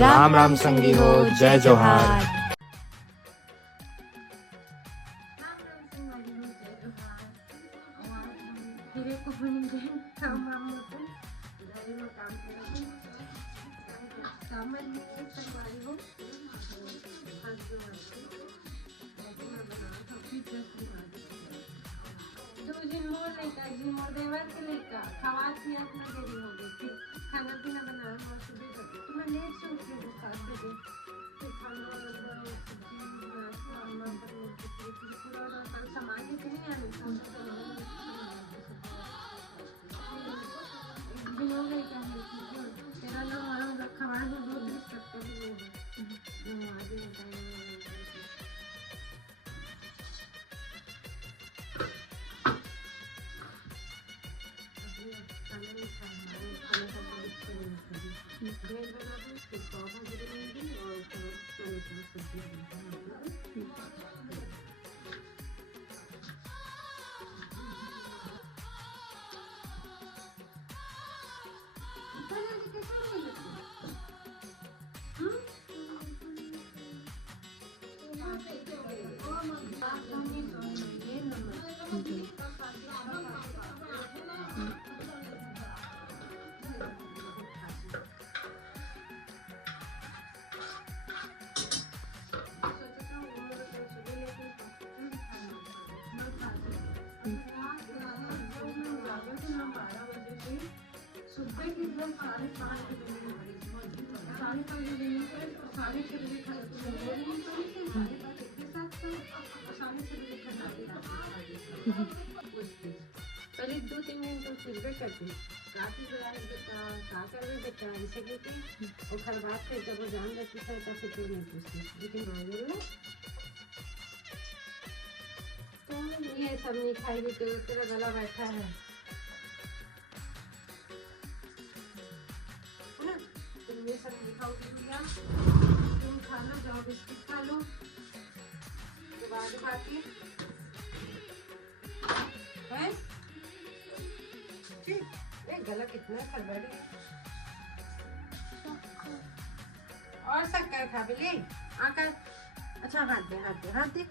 राम राम संगी हो, जय जोहार। खाना पीना बनाया तो मैं लेट से उठी हूँ 7 बजे। फिर खाना पूरा कल सामान कितनी आने दिन हो गए क्या है तेरा लोग रखा हुआ है 2 दिन तक पहले 2-3 दिन तो फीडबैक करती काफी बड़ा है बेटा क्या कर रहे बेटा ऐसे कहती और हर बात पे जब वो जान जाती है तब फिर कोई नहीं पूछती लेकिन तो ये सब नहीं खाएगी तो तेरा गला बैठा है ना तुम ये सब नहीं खाओगे भैया तुम खा लो जाओ बिस्किट खा लो तो बाद बाकी है ठीक ये गला कितना खड़बड़ी है और शक्कर खा भी ले आकर अच्छा हाथ दे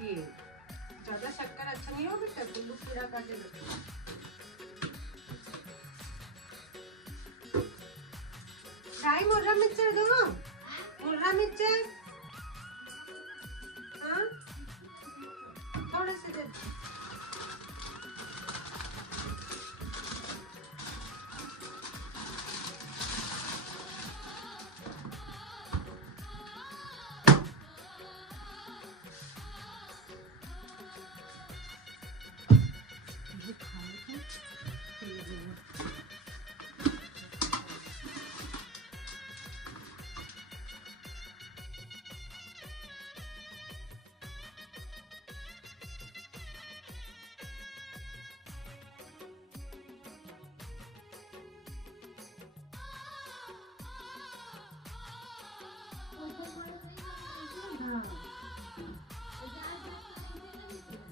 ये ज्यादा शक्कर अच्छा नहीं हो बेटा तुम पूरा काटे ढाई मुर्रा मिर्च दो मुर्रा मिर्च हाँ थोड़े से दे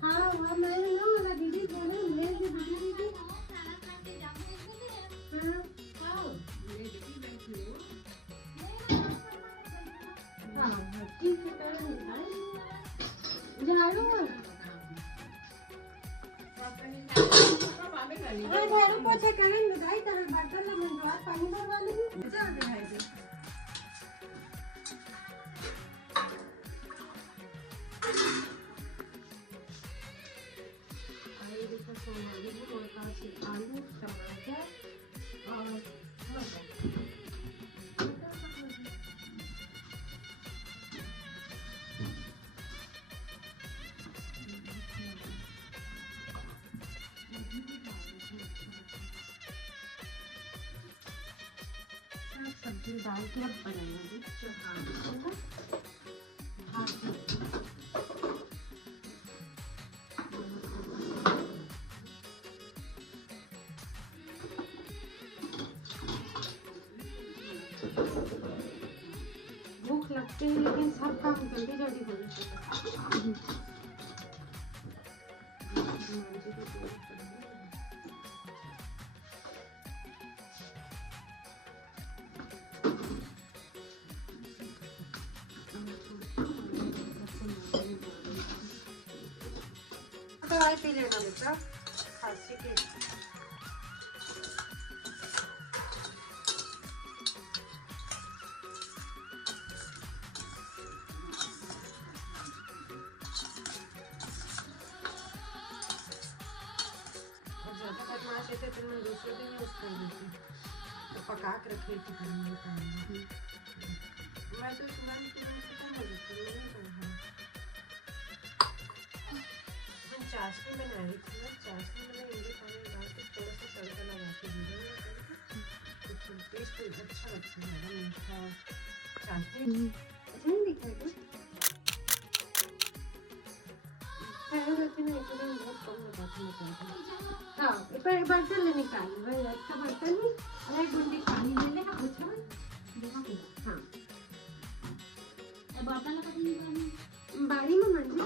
हाँ मैं ना दीदी बोले ले दीदी हाँ ठीक है झाड़ू झाड़ू पोछा करें बताई तरह बर्तन मंगवा पानी भरवा लेंगे आलू टमाटर और सब्जी डाल के अब बनाएंगे भूख लगती है लेकिन सब काम जल्दी जल्दी हो जाता है। दवाई पी लेना बेटा खांसी की। ज्यादा बदमाश है तो मैं दूसरे दिन यूज कर देती, तो पका के रख लेती फिर मैं खाऊंगी। मैं तो तुम्हारी तुरंत खत्म हो जाती है, नहीं करना। मैं चाशनी बना रही थी ना, चाशनी में इमली पानी डाल के थोड़ा सा तड़का लगा के दी तो टेस्ट अच्छा लगता है, मीठा चाशनी। अच्छा नहीं दिखा क्या? रहती ना एकदम बहुत कम लगाती हूँ। हाँ पर बर्तन ले निकाल भाई, अच्छा बर्तन नहीं, अरे गुंडी पानी ले ले। हाँ अच्छा हाँ बर्तन बाड़ी में मंडी।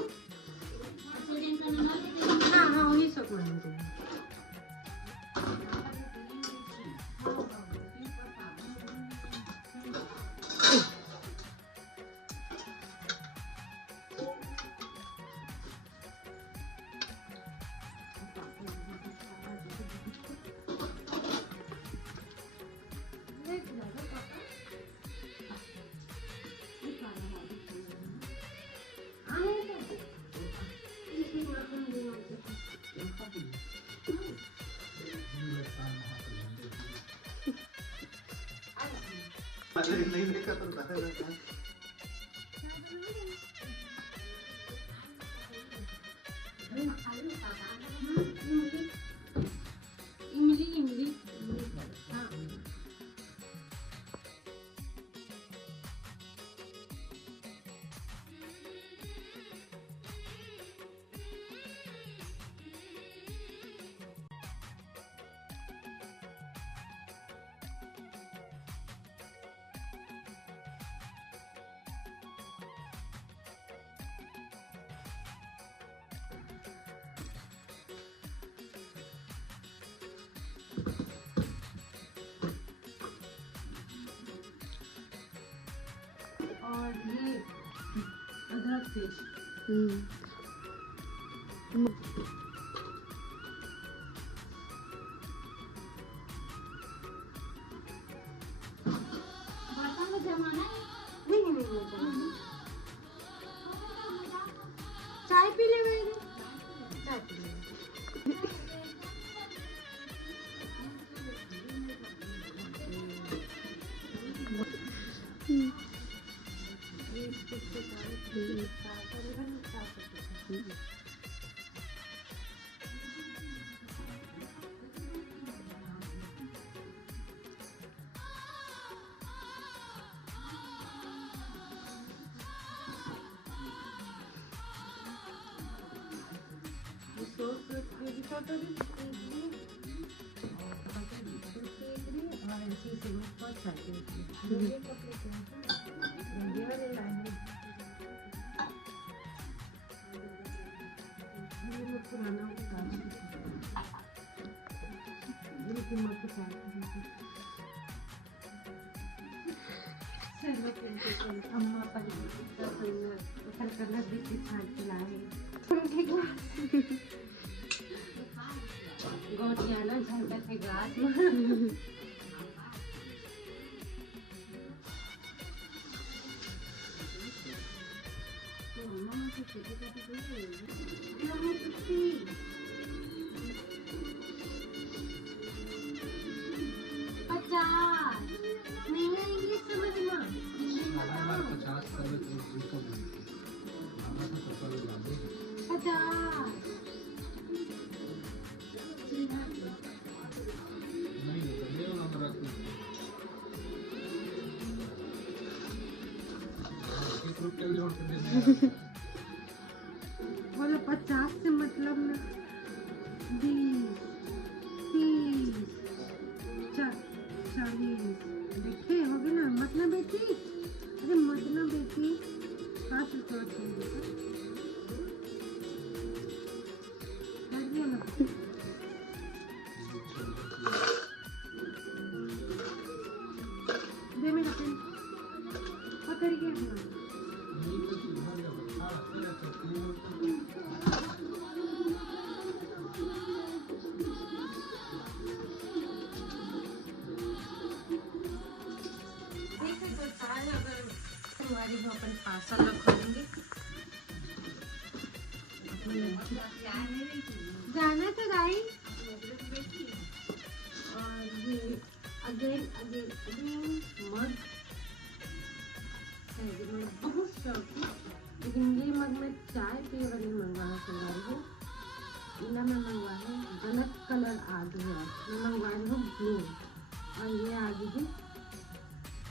हाँ हाँ वही सब मंडी। नहीं देखा तो बता देता। इमली हाँ और ये अदरक पेस्ट। बर्तन में जमाना है। नहीं चाय पी ले भाई, चाय पी ले। अम्मा पर करना भी छाट लाए गोटियाना झंडा के गाछ में। बोलो 50 से मतलब ना 20 30 40 देखे होगी ना। मतलब बेटी, अरे मतलब बेटी 5 रुपया दे मेरा पेन पकड़ के। संगवारी वो अपन पार्सल रखेंगे। जाना तो गाइस। और ये अगेन मग बहुत शौक है, लेकिन ये मग में चाय पिए वाली मंगवाना संगवारी है। इला मैं मंगवा है गलत कलर आ गया, मैं मंगवा रही हूँ ब्लू, और ये आ गई है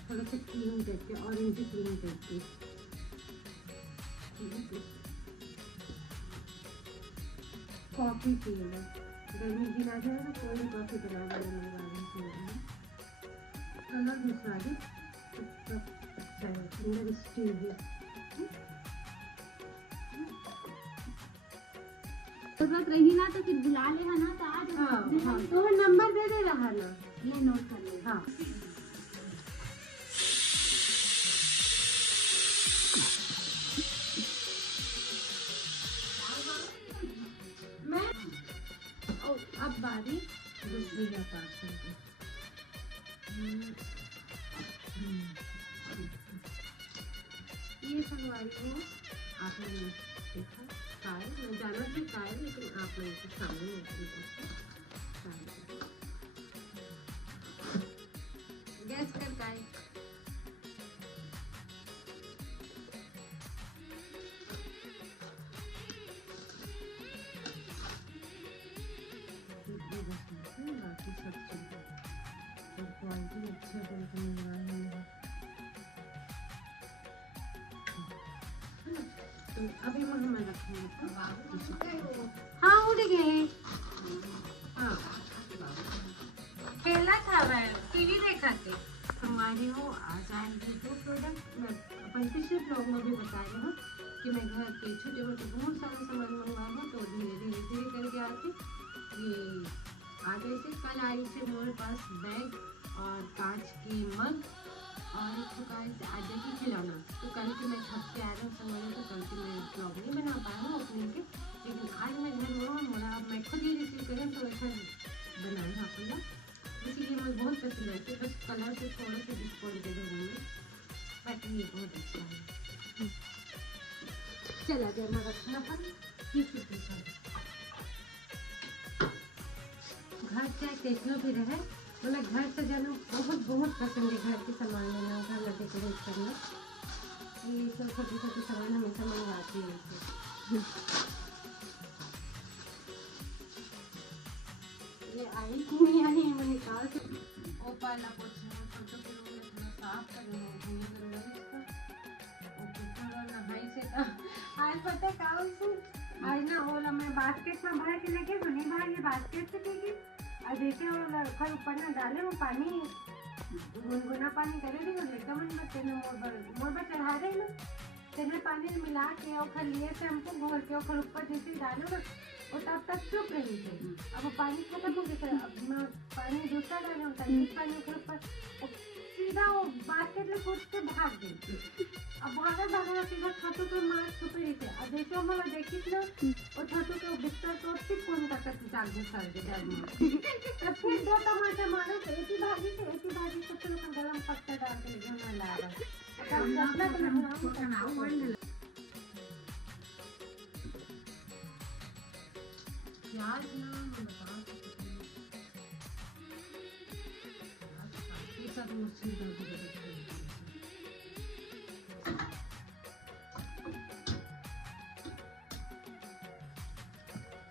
थोड़ा सा क्रीम टाइप के, ऑरेंज क्रीम टाइप के। कॉफ़ी पिएगा, गर्मी दिन आ जाए तो कोई कॉफ़ी बना वाला मंगवा रही हूँ। कलर भी स्वादिष्ट अच्छा है, अंदर स्टील है। जरूरत रही ना तो फिर बुला लेना ना, तो आज हाँ तो नंबर दे दे रहा ना, ये नोट कर ले। हाँ मैं अब बारी दूसरी है पार्सल की। ये संगवारी हो आपने देखा काय, मैं जाना भी काय, लेकिन आप लोगों के सामने गैस कर काय। बाकी सब चीज़ और क्वालिटी अच्छा करके मिल रहा है। तो अभी मैं रखूँगी। हाँ उड़ गए। हाँ केला खा रहा है, टीवी देखा के हमारे हो आज आएंगे दो प्रोडक्ट। मैं अपन पिछले ब्लॉग में भी बता रही हूँ कि मैं घर के छोटे मोटे बहुत सारे सामान मंगवा हूँ, तो धीरे करके आते ये आ गए थे। कल आई थी मेरे पास बैग और कांच की मग और एक प्रकार से आटे की खिलौना। तो कल के मैं छत पे आ रही हूँ संगवारी, तो कल के मैं ब्लॉग नहीं बना पाया हूँ ओपनिंग के, लेकिन आज मैं घर में हूँ, मोड़ा मैं खुद ही रिसीव करें तो ऐसा बनाए हैं अपन लोग, इसीलिए मुझे बहुत पसंद आई थी। बस कलर से थोड़ा सा डिस्काउंट दे दूँगी, बट ये बहुत अच्छा है। चला गया मैं रखना पर घर चाहे कैसनो भी रहे, मतलब घर सजाना बहुत पसंद है। घर के सामान लेना, घर में डेकोरेट करना, ये सब छोटे छोटे सामान हमेशा मंगवाती है। ये आई कि नहीं आई मैं निकाल के ओ पाला पोछना छोटे के रूम में थोड़ा साफ करना है इसका। और नहाई से आज पता काल से आज ना ओला मैं बास्केट में भर के लेके बनी बाहर, ये बास्केट से ठीक और देखिए वो लड़का ऊपर ना डाले वो पानी गुनगुना पानी करे रही और एकदम तेने मोर चढ़ा रहे ना, तेने पानी मिला के और लिए शैम्पू घोल के और ऊपर जैसे डालो ना वो तब तक चुप रही थी। अब वो पानी खत्म हो गया, अब मैं पानी दूसरा डाला पानी के ऊपर सीधा वो बास्केट में कूद के भाग गई। अब भागा सीधा छतों पे मार छुपे रही थे। अब देखो हमारा देखी ना और छतों के बिस्तर को कौन तक जाग सर के डर में तब फिर दो टमाटर मारो तो एक ही भाजी से फिर गरम पत्ता डाल के घना ला प्याज ना बता ये सब मुश्किल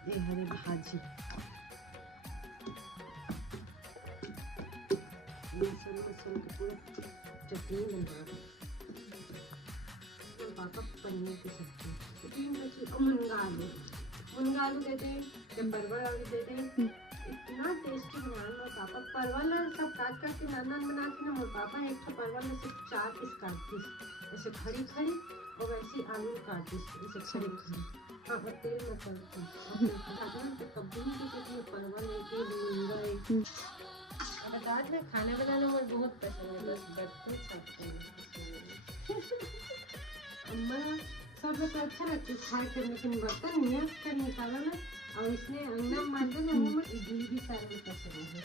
ये हरी भाजी पूरा चटनी बना पापा पनीर की सब्जी मुनगा आलू दे दें, परवल आलू दे दें, इतना टेस्टी बनाना मेरे पापा। परवल सब काट के नान बना के ना मेरे पापा एक तो परवल में सिर्फ 4 पीस काटती ऐसे खड़ी और वैसे आलू काटती ऐसे खड़ी। हाँ और तेल में तलती तो कभी भी चटनी परवल एक बता दें खाना बनाना मुझे बहुत पसंद है, बस बर्तन साफ अम्मा सब लोग अच्छा लगता है खाए करने, लेकिन बर्तन नहीं कर निकाला ना और इसने अंगना मार दे ना मुँह में इडली भी सारे पसंद है।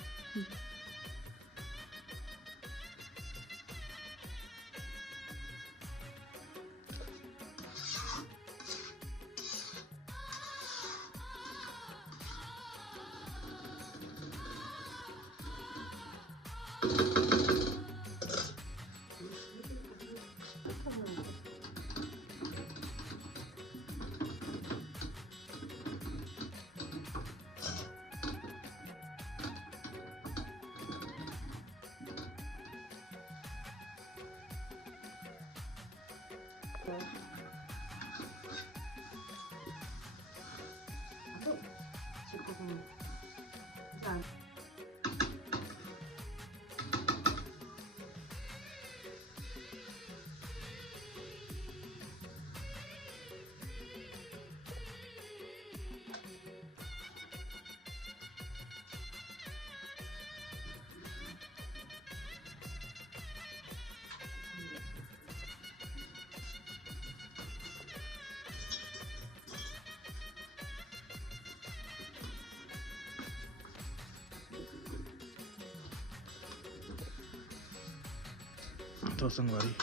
तो संगवारी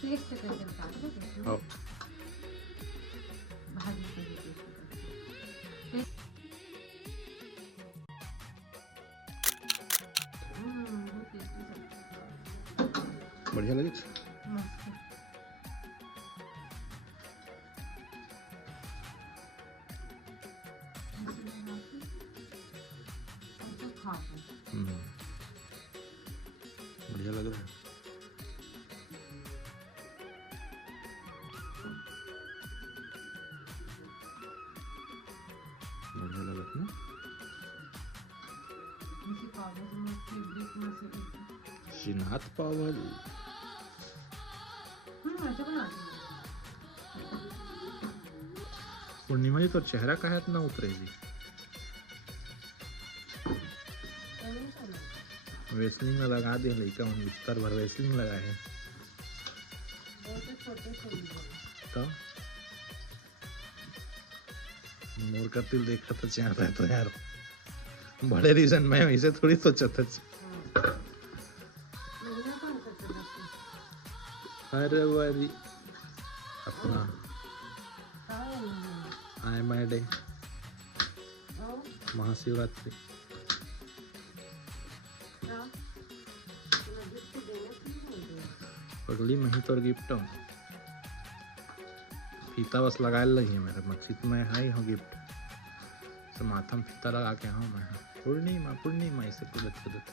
टेस्ट करके बता दो कैसे आओ भाजी के लिए टेस्ट करके बहुत टेस्टी सब्जी बढ़िया लगे मस्त बढ़िया लग रहा है। बढ़िया लग रहा है ना। श्रीनाथ पाव भाजी ऐसे बनाती हूँ पूर्णिमा जी तो चेहरा का है इतना उतरेगी। वेस्लिंग में लगा दिया लड़का हूँ बिस्तर भर वेस्लिंग लगा है तो मोर का तिल देखा तो चाहता है तो यार बड़े रीजन मैं इसे थोड़ी सोचा था। अरे वारी अपना आए माय डे महाशिवरात्रि पगली मही तोर गिफ्ट फीता बस लगा लगी है मेरे मच्छी तो मैं हाई हूँ गिफ्ट से माथा में फीता लगा के हाँ मैं पूर्णिमा इसे कुदत कुदत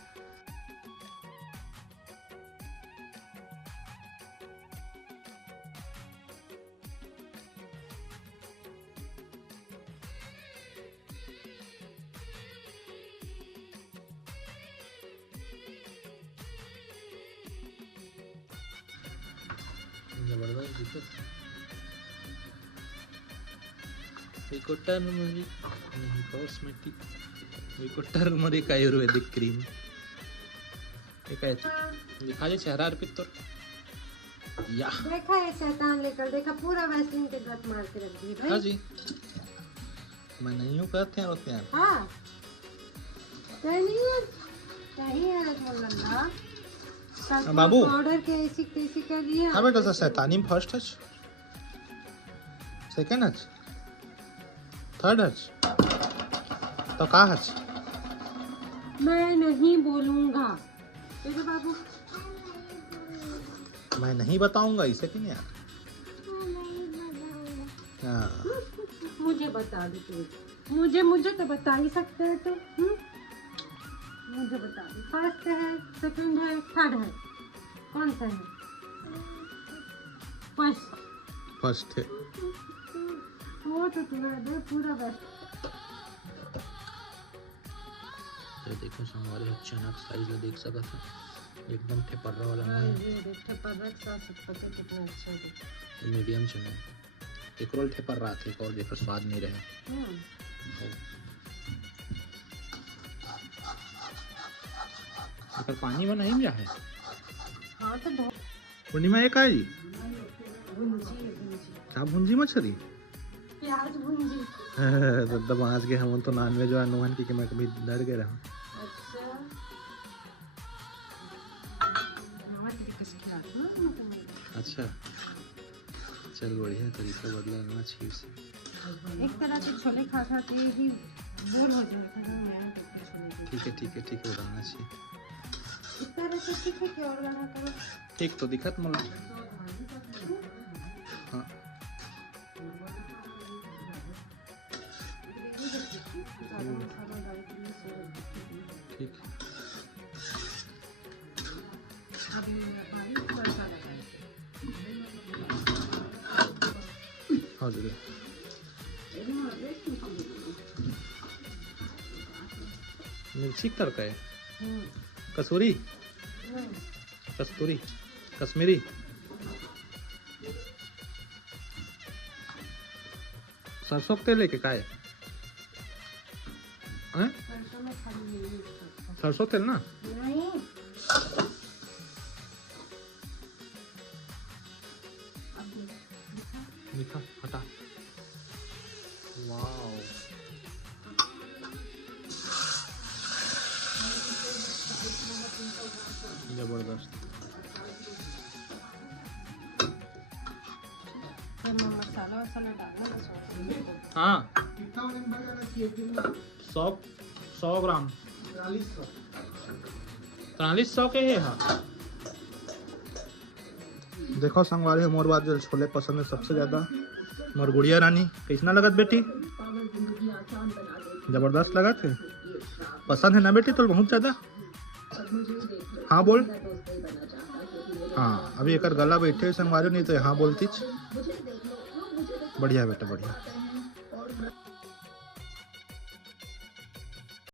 जबरदस्त दिखत टर्मरिक नहीं कॉस्मेटिक टर्मरिक आयुर्वेदिक क्रीम एक है दिखा दे चेहरा अर्पित तो या देखा है शैतान लेकर देखा पूरा वैसलीन के गत मार के रख दी भाई। हाँ जी मैं नहीं हूँ कहते हैं होते हैं हाँ नहीं है रसगुल्ला बाबू ऑर्डर के ऐसी कैसी कर दिया। हाँ बेटा शैतानी में first Hutch second Hutch third Hutch तो का हच मैं नहीं बोलूंगा देखो बाबू मैं नहीं बताऊंगा इसे कि नहीं यार हाँ मुझे बता दो तू मुझे तो बता ही सकते हैं तो मुझे बता दो फर्स्ट है सेकंड है थर्ड है कौन सा है फर्स्ट है वो तो तुम्हारा दे पूरा बेस्ट। ये देखो हमारे चना का साइज में देख सकते हैं एकदम ठेपर्रा वाला नहीं ये देख ठेपर्रा का साथ पता कितना अच्छा है मीडियम चना है एक रोल ठेपर्रा थे और देखो स्वाद नहीं रहे अगर पानी में नहीं मिला है हाँ तो बहुत पूर्णिमा एक आई भुंजी क्या भुंजी मछली प्याज भुंजी तब आज के हम तो नॉनवेज और नोहन की मैं कभी डर गए रहा अच्छा अच्छा चल बढ़िया तरीका बदला ना छीर से एक तरह के छोले खा खा के ही बोर हो जाए ठीक है बताना चाहिए इस तरह से ठीक है कि और गाना करो ठीक तो दिखत मला हाँ ठीक हाँ जी मिर्ची का तड़का है कसूरी कस्तूरी कश्मीरी सरसों के तेल लेके काहे हैं सरसों तेल ना नहीं मीठा हटा वाओ जबरदस्त मसाला डालना बस और हाँ कितना वजन बढ़ जाना चाहिए कितना 100 ग्राम 4300 4300 के है। हाँ देखो संगवारी है मोर बात जो छोले पसंद है सबसे ज़्यादा। मोर गुड़िया रानी कैसना लगत बेटी? जबरदस्त लगा थे। पसंद है ना बेटी तो बहुत ज़्यादा? हाँ बोल। हाँ अभी एक गला बैठे संगवारी नहीं तो हाँ बोलती। बढ़िया बेटा बढ़िया।